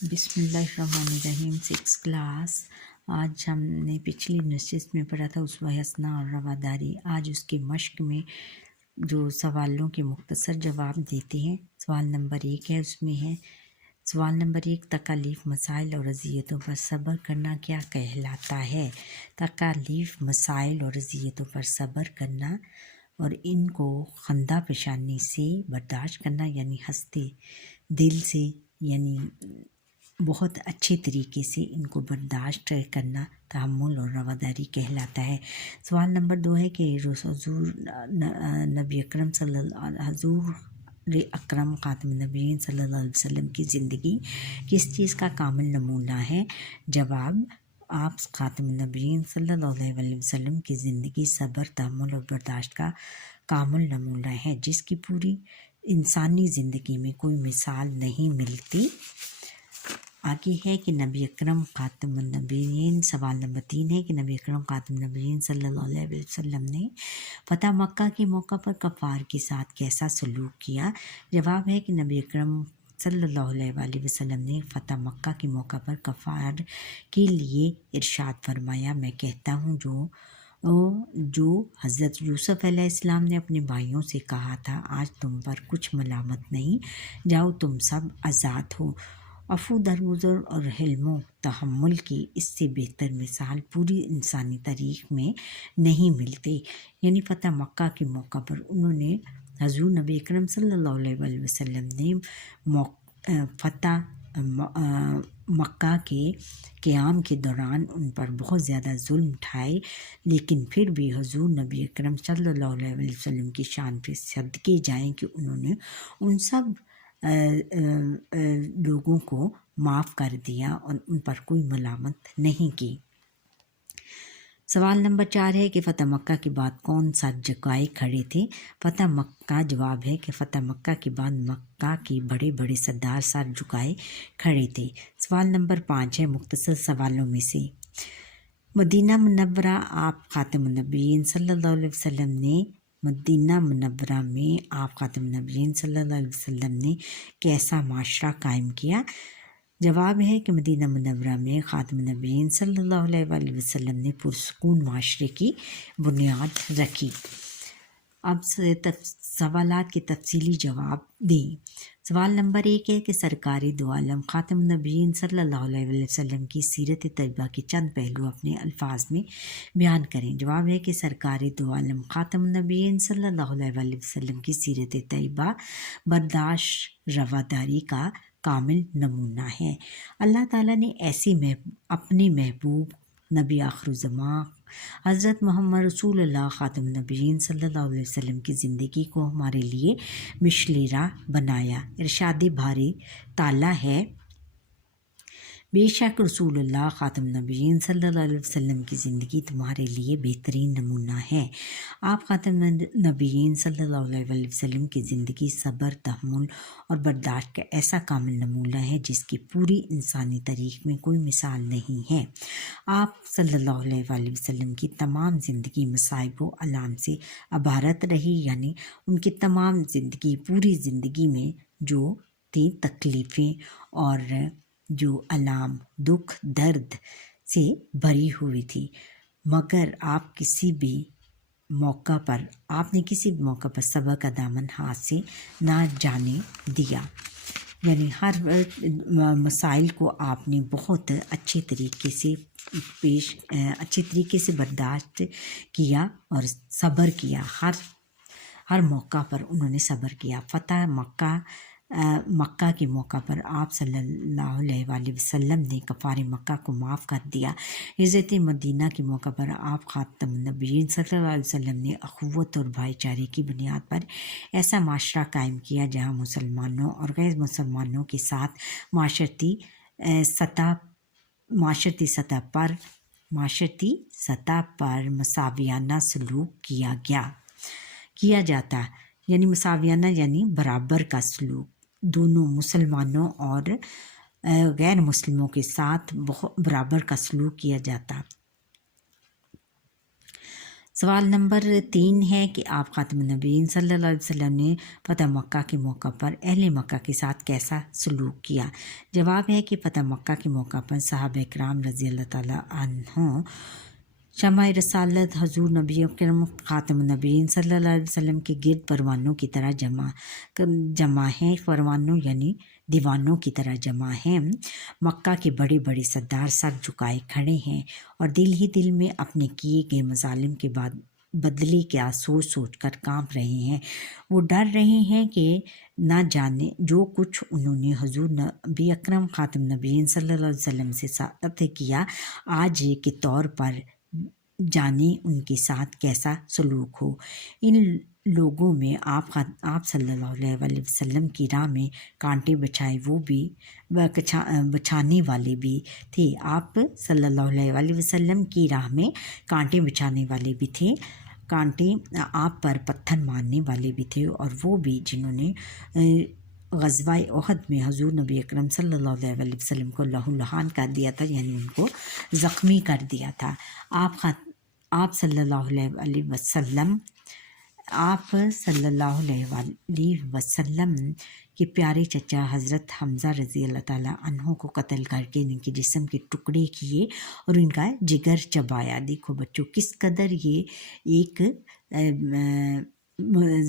بسم اللہ الرحمن الرحیم 6 کلاس۔ آج ہم نے پچھلی نشست میں پڑھا تھا اسوہ حسنہ اور رواداری۔ آج اس کے مشق میں جو سوالوں کے مختصر جواب دیتے ہیں۔ سوال نمبر 1 ہے، اس میں ہے سوال نمبر 1، تکالیف، مسائل اور اذیتوں پر صبر کرنا کیا کہلاتا ہے؟ تکالیف، مسائل اور اذیتوں پر صبر کرنا اور ان کو خندہ پیشانی سے برداشت کرنا، یعنی ہنستے دل سے، یعنی بہت اچھے طریقے سے ان کو برداشت کرنا تحمل اور رواداری کہلاتا ہے۔ سوال نمبر 2 ہے کہ حضور نبی اکرم خاتم النبیین صلی اللہ علیہ وسلم کی زندگی کس چیز کا کامل نمونہ ہے؟ جواب، آپ خاتم النبیین صلی اللہ علیہ وسلم کی زندگی صبر، تحمل اور برداشت کا کامل نمونہ ہے، جس کی پوری انسانی زندگی میں کوئی مثال نہیں ملتی۔ آگے ہے کہ نبی اکرم خاتم النبیین، سوال نمبر 3 ہے کہ نبی اکرم خاتم النبیین صلی اللہ علیہ وسلم نے فتح مکہ کے موقع پر کفار کے ساتھ کیسا سلوک کیا؟ جواب ہے کہ نبی اکرم صلی اللہ علیہ وسلم نے فتح مکہ کے موقع پر کفار کے لیے ارشاد فرمایا، میں کہتا ہوں جو حضرت یوسف علیہ السلام نے اپنے بھائیوں سے کہا تھا، آج تم پر کچھ ملامت نہیں، جاؤ تم سب آزاد ہو۔ عفو، درگزر اور حلم و تحمل کی اس سے بہتر مثال پوری انسانی تاریخ میں نہیں ملتے۔ یعنی فتح مکہ کے موقع پر انہوں نے حضور نبی اکرم صلی اللہ علیہ وسلم نے فتح مکہ کے قیام کے دوران ان پر بہت زیادہ ظلم اٹھائے، لیکن پھر بھی حضور نبی اکرم صلی اللہ علیہ وسلم کی شان پہ صدقے جائیں کہ انہوں نے ان سب لوگوں کو معاف کر دیا اور ان پر کوئی ملامت نہیں کی۔ سوال نمبر 4 ہے کہ فتح مکہ کے بعد کون سر جھکائے کھڑے تھے؟ فتح مکہ، جواب ہے کہ فتح مکہ کے بعد مکہ کے بڑے بڑے سردار سر جھکائے کھڑے تھے۔ سوال نمبر 5 ہے مختصر سوالوں میں سے، مدینہ منورہ آپ خاتم النبیین صلی اللہ علیہ وسلم نے مدینہ منورہ میں آپ خاتم النبیین صلی اللہ علیہ وسلم نے کیسا معاشرہ قائم کیا؟ جواب ہے کہ مدینہ منورہ میں خاتم النبیین صلی اللہ علیہ وسلم نے پرسکون معاشرے کی بنیاد رکھی۔ اب سوالات کے تفصیلی جواب دیں۔ سوال نمبر 1 ہے کہ سرکار دو عالم خاتم النبیین صلی اللہ علیہ وسلم کی سیرت طیبہ کے چند پہلو اپنے الفاظ میں بیان کریں۔ جواب ہے کہ سرکار دو عالم خاتم النبیین صلی اللہ علیہ وسلم کی سیرت طیبہ برداشت، رواداری کا کامل نمونہ ہے۔ اللہ تعالیٰ نے اپنے محبوب نبی آخر الزماں حضرت محمد رسول اللہ خاتم النبیین صلی اللہ علیہ وسلم کی زندگی کو ہمارے لیے مشعل راہ بنایا۔ ارشاد باری تعالیٰ ہے، بے شک رسول اللہ خاتم النبیین صلی اللہ علیہ وسلم کی زندگی تمہارے لیے بہترین نمونہ ہے۔ آپ خاتم النبیین صلی اللہ علیہ وسلم کی زندگی صبر، تحمل اور برداشت کا ایسا کامل نمونہ ہے جس کی پوری انسانی تاریخ میں کوئی مثال نہیں ہے۔ آپ صلی اللہ علیہ وسلم کی تمام زندگی مصائب و آلام سے عبارت رہی، یعنی ان کی تمام زندگی، پوری زندگی میں جو تھی تکلیفیں اور جو آلام، دکھ، درد سے بھری ہوئی تھی، مگر آپ نے کسی بھی موقع پر صبر کا دامن ہاتھ سے نہ جانے دیا، یعنی ہر مسائل کو آپ نے بہت اچھے طریقے سے برداشت کیا اور صبر کیا۔ ہر موقع پر انہوں نے صبر کیا۔ فتح مکہ کے موقع پر آپ صلی اللہ علیہ وسلم نے کفار مکہ کو معاف کر دیا۔ ہجرت مدینہ کے موقع پر آپ خاتم النبیین صلی اللہ علیہ وسلم نے اخوت اور بھائی چارے کی بنیاد پر ایسا معاشرہ قائم کیا جہاں مسلمانوں اور غیر مسلمانوں کے ساتھ معاشرتی سطح پر مساویانہ سلوک کیا جاتا، یعنی مساویانہ یعنی برابر کا سلوک دونوں مسلمانوں اور غیر مسلموں کے ساتھ برابر کا سلوک کیا جاتا۔ سوال نمبر 3 ہے کہ آپ خاتم النبیین صلی اللہ علیہ وسلم نے فتح مکہ کے موقع پر اہل مکہ کے ساتھ کیسا سلوک کیا؟ جواب ہے کہ فتح مکہ کے موقع پر صحابہ کرام رضی اللہ تعالیٰ عنہ شمع رسالت حضور نبی اکرم خاتم النبیین صلی اللہ علیہ وسلم کے گرد پروانوں کی طرح جمع ہیں، پروانوں یعنی دیوانوں کی طرح جمع ہیں۔ مکہ کے بڑے بڑے سردار سر جھکائے کھڑے ہیں اور دل ہی دل میں اپنے کیے گئے مظالم کے بعد بدلے کیا سوچ سوچ کر کانپ رہے ہیں۔ وہ ڈر رہے ہیں کہ نہ جانے جو کچھ انہوں نے حضور نبی اکرم خاتم النبیین صلی اللہ علیہ وسلم سے ساتھ کیا، آج کے طور پر جانے ان کے ساتھ کیسا سلوک ہو۔ ان لوگوں میں آپ صلی اللہ علیہ وسلم کی راہ میں کانٹے بچھانے والے بھی تھے۔ آپ صلی اللہ علیہ وسلم کی راہ میں کانٹے بچھانے والے بھی تھے، کانٹے آپ پر پتھر مارنے والے بھی تھے، اور وہ بھی جنہوں نے غزوہ احد میں حضور نبی اکرم صلی اللہ علیہ وسلم کو لہو لہان کر دیا تھا، یعنی ان کو زخمی کر دیا تھا۔ آپ صلی اللہ علیہ وسلم کے پیارے چچا حضرت حمزہ رضی اللہ تعالیٰ عنہ کو قتل کر کے ان کے جسم کے ٹکڑے کیے اور ان کا جگر چبایا۔ دیکھو بچوں کس قدر یہ ایک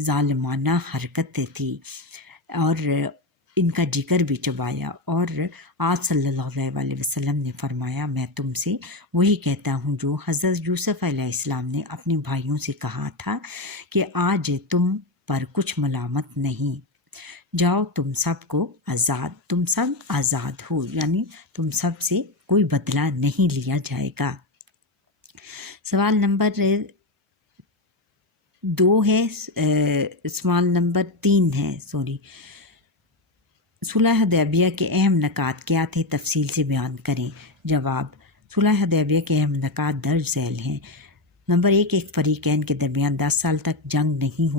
ظالمانہ حرکت تھی، اور ان کا جگر بھی چبایا۔ اور آپ صلی اللہ علیہ وسلم نے فرمایا، میں تم سے وہی کہتا ہوں جو حضرت یوسف علیہ السلام نے اپنے بھائیوں سے کہا تھا کہ آج تم پر کچھ ملامت نہیں، جاؤ تم سب آزاد ہو، یعنی تم سب سے کوئی بدلہ نہیں لیا جائے گا۔ سوال نمبر 3 ہے صلح حدیبیہ کے اہم نکات کیا تھے؟ تفصیل سے بیان کریں۔ جواب، صلح حدیبیہ کے اہم نکات درج ذیل ہیں۔ نمبر 1، ایک فریقین کے درمیان 10 سال تک جنگ نہیں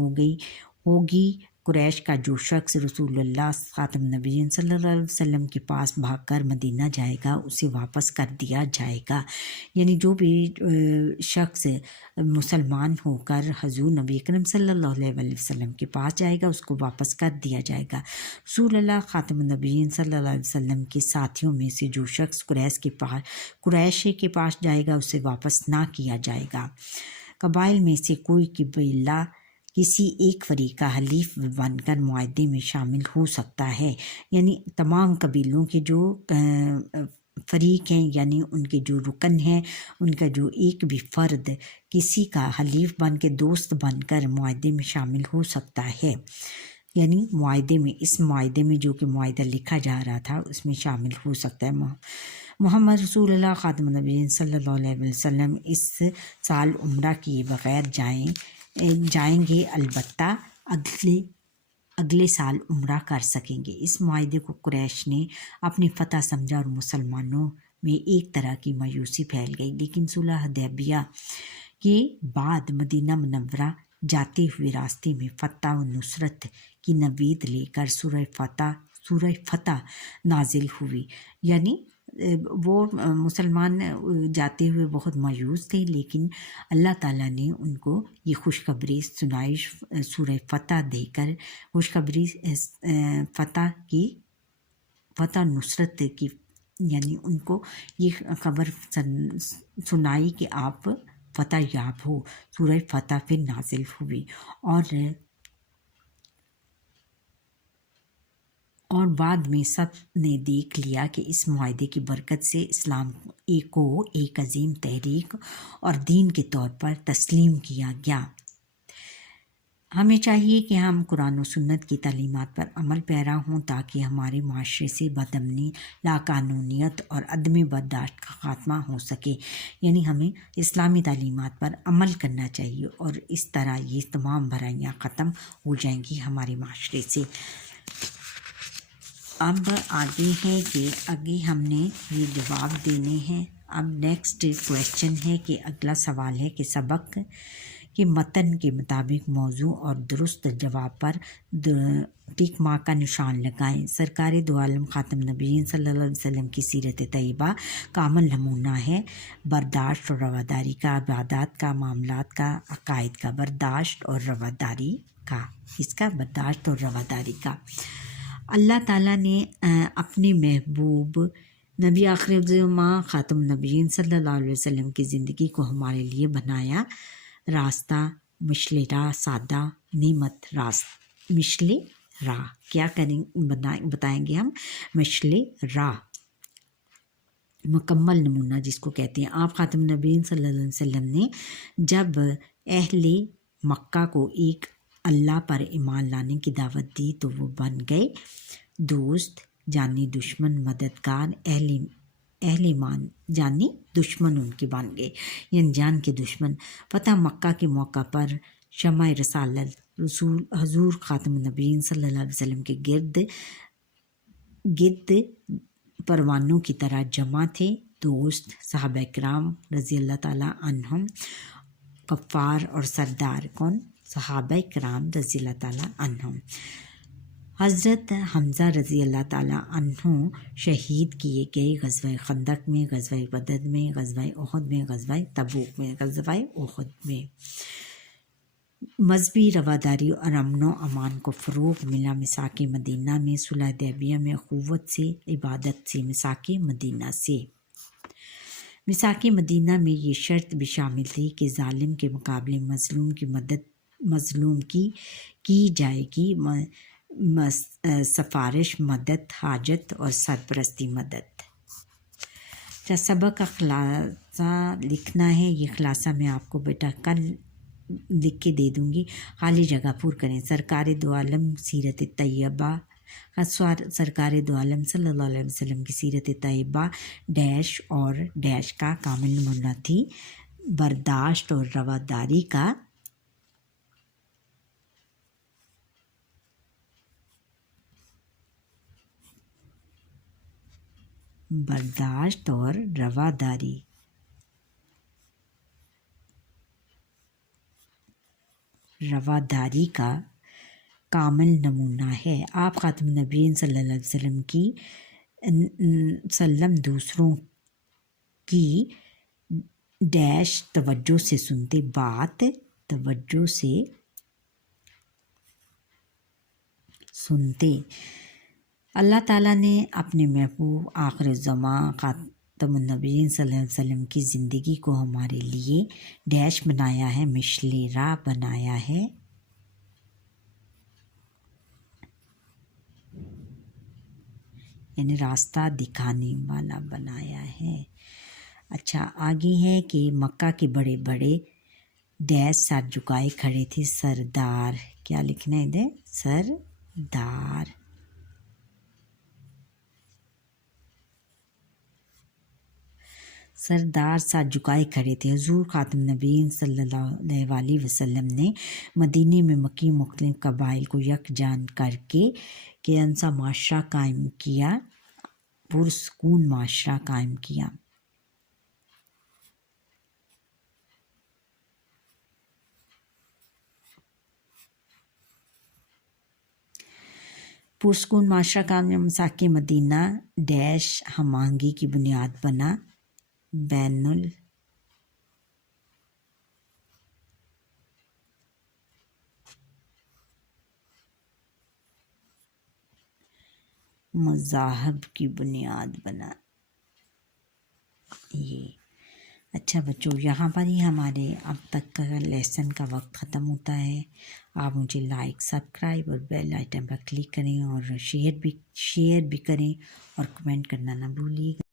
ہوگی۔ قریش کا جو شخص رسول اللہ خاتم النبیین صلی اللہ علیہ وسلم کے پاس بھاگ کر مدینہ جائے گا اسے واپس کر دیا جائے گا، یعنی جو بھی شخص مسلمان ہو کر حضور نبی اکرم صلی اللہ علیہ وسلم کے پاس جائے گا اس کو واپس کر دیا جائے گا۔ رسول اللہ خاتم النبیین صلی اللہ علیہ وسلم کے ساتھیوں میں سے جو شخص قریش کے پاس جائے گا اسے واپس نہ کیا جائے گا۔ قبائل میں سے کوئی قبیلہ کسی ایک فریق کا حلیف بن کر معاہدے میں شامل ہو سکتا ہے، یعنی تمام قبیلوں کے جو فریق ہیں، یعنی ان کے جو رکن ہیں، ان کا جو ایک بھی فرد کسی کا حلیف بن کے دوست بن کر معاہدے میں شامل ہو سکتا ہے، یعنی اس معاہدے میں جو کہ معاہدہ لکھا جا رہا تھا اس میں شامل ہو سکتا ہے۔ محمد رسول اللہ خاتم النبیین صلی اللہ علیہ وسلم اس سال عمرہ کیے بغیر جائیں گے، البتہ اگلے سال عمرہ کر سکیں گے۔ اس معاہدے کو قریش نے اپنی فتح سمجھا اور مسلمانوں میں ایک طرح کی مایوسی پھیل گئی، لیکن صلح حدیبیہ کے بعد مدینہ منورہ جاتے ہوئے راستے میں فتح و نصرت کی نوید لے کر سورہ فتح نازل ہوئی، یعنی وہ مسلمان جاتے ہوئے بہت مایوس تھے، لیکن اللہ تعالیٰ نے ان کو یہ خوشخبری سنائی سورہ فتح دے کر، خوشخبری فتح نصرت کی، یعنی ان کو یہ خبر سنائی کہ آپ فتح یاب ہو۔ سورہ فتح پھر نازل ہوئی اور بعد میں سب نے دیکھ لیا کہ اس معاہدے کی برکت سے اسلام کو ایک عظیم تحریک اور دین کے طور پر تسلیم کیا گیا۔ ہمیں چاہیے کہ ہم قرآن و سنت کی تعلیمات پر عمل پیرا ہوں تاکہ ہمارے معاشرے سے بدامنی، لاقانونیت اور عدم برداشت کا خاتمہ ہو سکے، یعنی ہمیں اسلامی تعلیمات پر عمل کرنا چاہیے اور اس طرح یہ تمام برائیاں ختم ہو جائیں گی ہمارے معاشرے سے۔ اب آگے ہے کہ آگے ہم نے یہ جواب دینے ہیں۔ اب نیکسٹ کویشچن ہے کہ اگلا سوال ہے کہ سبق کہ متن کے مطابق موضوع اور درست جواب پر ٹک مارک کا نشان لگائیں۔ سرکار دو عالم خاتم نبیین صلی اللہ علیہ وسلم کی سیرت طیبہ کامل نمونہ ہے برداشت اور رواداری کا، عبادات کا، معاملات کا، عقائد کا، برداشت اور رواداری کا، اس کا برداشت اور رواداری کا۔ اللہ تعالیٰ نے اپنے محبوب نبی آخر الزماں خاتم النبیین صلی اللہ علیہ وسلم کی زندگی کو ہمارے لیے بنایا راستہ مشل راہ سادہ نعمت راست مشل راہ کیا بتائیں گے ہم مشل راہ مکمل نمونہ جس کو کہتے ہیں۔ آپ خاتم النبیین صلی اللہ علیہ وسلم نے جب اہل مکہ کو ایک اللہ پر ایمان لانے کی دعوت دی تو وہ بن گئے دوست جانی دشمن مددگار اہل ایمان جانی دشمن ان کے بن گئے، یعنی جان کے دشمن۔ فتح مکہ کے موقع پر شمع رسالت رسول حضور خاتم النبیین صلی اللہ علیہ وسلم کے گرد پروانوں کی طرح جمع تھے۔ دوست صحابہ کرام رضی اللہ تعالیٰ عنہم، کفار اور سردار کون؟ صحابہ کرام رضی اللہ تعالیٰ عنہم۔ حضرت حمزہ رضی اللہ تعالیٰ عنہ شہید کیے گئے غزوہ خندق میں، غزوہ بدر میں، غزوہ احد میں، غزوہ تبوک میں، غزوہ احد میں۔ مذہبی رواداری اور امن و امان کو فروغ ملا میثاق مدینہ میں، صلح حدیبیہ میں، اخوت سے، عبادت سے، میثاق مدینہ سے۔ میثاق مدینہ میں یہ شرط بھی شامل تھی کہ ظالم کے مقابلے مظلوم کی مدد مظلوم کی جائے گی، سفارش مدد حاجت اور سرپرستی مدد۔ سبق کا خلاصہ لکھنا ہے، یہ خلاصہ میں آپ کو بیٹا کل لکھ کے دے دوں گی، خالی جگہ پور کریں۔ سرکار دو عالم سیرت طیبہ سرکار دو عالم صلی اللہ علیہ وسلم کی سیرت طیبہ ڈیش اور ڈیش کا کامل نمونہ تھی برداشت اور رواداری کا، برداشت اور رواداری کا کامل نمونہ ہے۔ آپ خاتم النبیین صلی اللہ علیہ وسلم کی دوسروں کی ڈیش توجہ سے سنتے، بات توجہ سے سنتے۔ اللہ تعالیٰ نے اپنے محبوب آخر الزماں خاتم النبیین صلی اللہ علیہ وسلم کی زندگی کو ہمارے لیے ڈیش بنایا ہے، مشل راہ بنایا ہے، یعنی راستہ دکھانے والا بنایا ہے۔ اچھا آگے ہے کہ مکہ کے بڑے بڑے ڈیش سر جھکائے کھڑے تھے، سردار کیا لکھنا ہے ادھر؟ سردار سر جھکائے کھڑے تھے۔ حضور خاتم نبیین صلی اللہ علیہ وسلم نے مدینے میں مکی مختلف قبائل کو یکجان کر کے انسا معاشرہ قائم کیا، پرسکون معاشرہ قائم کیا۔ پرسکون معاشرہ قائم میثاق مدینہ ڈیش ہم آہنگی کی بنیاد بنا، بین مذاہب کی بنیاد بنا۔ یہ اچھا بچوں، یہاں پر ہی ہمارے اب تک کا لیسن کا وقت ختم ہوتا ہے۔ آپ مجھے لائک، سبسکرائب اور بیل آئٹم پر کلک کریں اور شیئر بھی کریں اور کمنٹ کرنا نہ بھولیے گا۔